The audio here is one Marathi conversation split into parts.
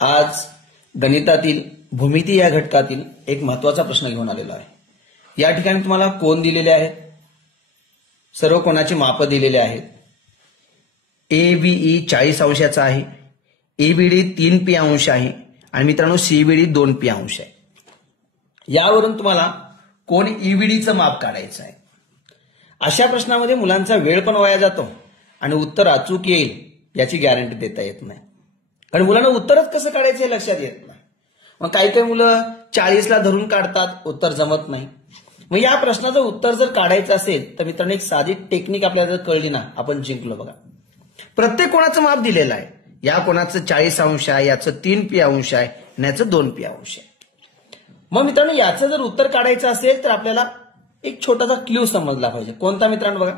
आज गणितातील भूमिती या घटकातील एक महत्त्वाचा प्रश्न घेऊन आलेला आहे। या ठिकाणी तुम्हाला कोन दिलेले आहेत, सर्व कोनाची माप दिलेले आहेत। ABE 40 अंशाचा आहे, EBD 3P अंश आहे आणि मित्रांनो CBD 2P अंश आहे। यावरून तुम्हाला कोन EBDचं माप काढायचं आहे। अशा प्रश्नामध्ये मुलांचा वेळ पण वाया जातो आणि उत्तर अचूक येईल याची गॅरंटी देता येत नाही, कारण मुलांना उत्तरच कसं काढायचं हे लक्षात येत नाही। मग काही मुलं 40ला धरून काढतात, उत्तर जमत नाही। मग या प्रश्नाचं उत्तर जर काढायचं असेल तर मित्रांनो एक साधी टेक्निक आपल्याला जर कळली ना, आपण जिंकलो बघा। प्रत्येक कोणाचं माप दिलेलं आहे, या कोणाचं 40 अंश आहे, याचं 3P अंश आहे आणि याचं 2P अंश आहे। मग मित्रांनो याचं जर उत्तर काढायचं असेल तर आपल्याला एक छोटासा क्ल्यू समजला पाहिजे। कोणता मित्रांनो बघा,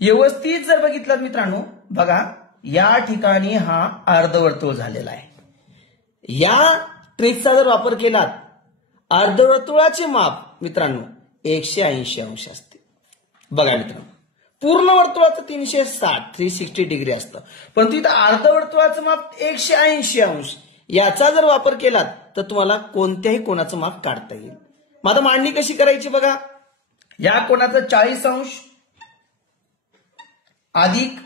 व्यवस्थित जर बघितलं मित्रांनो बघा, या ठिकाणी हा अर्धवर्तुळ झालेला आहे। या ट्रिकचा जर वापर केला, अर्धवर्तुळाचे माप मित्रांनो 180 अंश असते। बघा मित्रांनो, पूर्ण वर्तुळाचं 360 डिग्री असतं, पण इथं अर्धवर्तुळाचं माप 180 अंश। याचा जर वापर केला तर तुम्हाला कोणत्याही कोणाचं माप काढता येईल। मग आता मांडणी कशी करायची बघा, या कोणाचं 40 अंश अधिक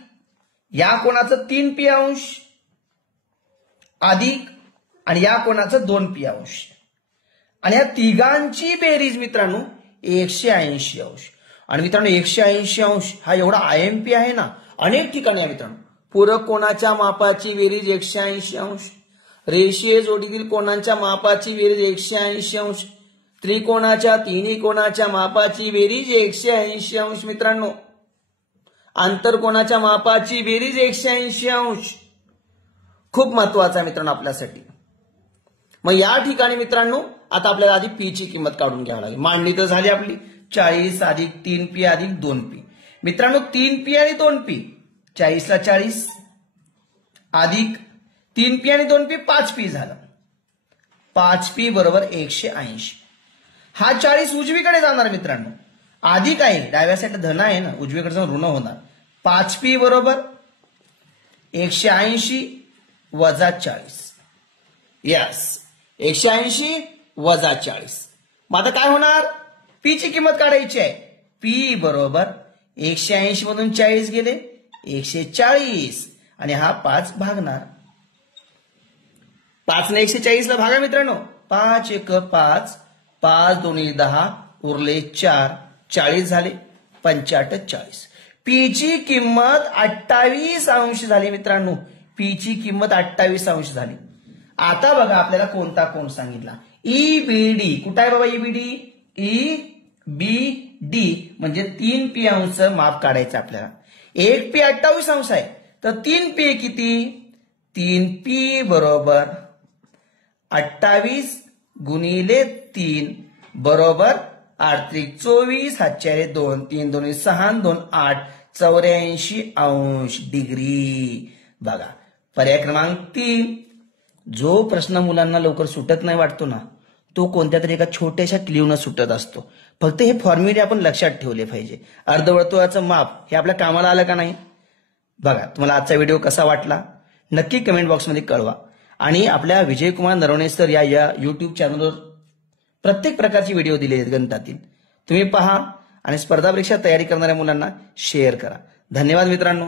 या कोणाचं 3P अंश अधिक आणि या कोणाचं 2P अंश, आणि या तिघांची बेरीज मित्रांनो 180 अंश। आणि मित्रांनो 180 अंश हा एवढा IMP आहे ना, अनेक ठिकाणी आहे मित्रांनो। पूरक कोणाच्या मापाची बेरीज 180 अंश, रेषीय जोडीतील कोणांच्या मापाची बेरीज 180 अंश, त्रिकोणाच्या तिन्ही कोणाच्या मापाची बेरीज 180 अंश मित्रांनो, आंतरकोणाच्या मापाची बेरीज 180 अंश। खूप महत्वाचा आहे मित्रांनो आपल्यासाठी। मग या ठिकाणी मित्रांनो आता आपल्याला आधी P ची किंमत काढून घ्यावी लागेल। मांडणी तर झाली आपली, 40 अधिक 3P अधिक 2P। मित्रांनो 3P आणि 2P, 40ला 40 अधिक 3P आणि 2P 5P झालं, 5P बरोबर 180। हा 40 उजवीकडे जाणार मित्रांनो, अधिक आहे डाव्या साईडला धन आहे ना, उजवीकडे जाऊन ऋण होणार। 5P बरोबर 180 वजा 40, यस 180 वजा 40। मग आता काय होणार, P ची किंमत काढायची आहे। P बरोबर 180 मधून 40 गेले 140 आणि हा 5 भागणार, 5 ने 140 ला भागा मित्रांनो, 5 1 5, 5 2 10 उरले 4, 40 झाले 85 40। P ची किंमत 28 अंश झाली मित्रांनो, P ची किंमत 28 अंश झाली। आता बघा आपल्याला कोणता कोन सांगितला, EBD। कुठं आहे बाबा EBD? EBD म्हणजे 3P अंश माप काढायचं आपल्याला। 1P 28 अंश आहे तर 3P किती? 3P बरोबर 28 गुणिले 3 बरोबर 8 त्रिक 24, हातच्यारे 2, 3 2 6 2 8, 84 अंश डिग्री। बघा पर्याय क्रमांक 3। जो प्रश्न मुलांना लवकर सुटत नाही वाटतो ना, तो कोणत्या तरी एका छोट्याशा क्ल्यूनं सुटत असतो। फक्त हे फॉर्म्युले आपण लक्षात ठेवले पाहिजे। अर्धवर्तुळाचं माप हे आपल्या कामाला आलं का नाही? बघा तुम्हाला आजचा व्हिडिओ कसा वाटला नक्की कमेंट बॉक्समध्ये कळवा, आणि आपल्या विजयकुमार नरवणे सर या YouTube चॅनलवर प्रत्येक प्रकारची व्हिडिओ दिले आहेत गणितातील, तुम्ही पहा आणि स्पर्धा परीक्षा तयारी करणाऱ्या मुलांना शेअर करा। धन्यवाद मित्रांनो।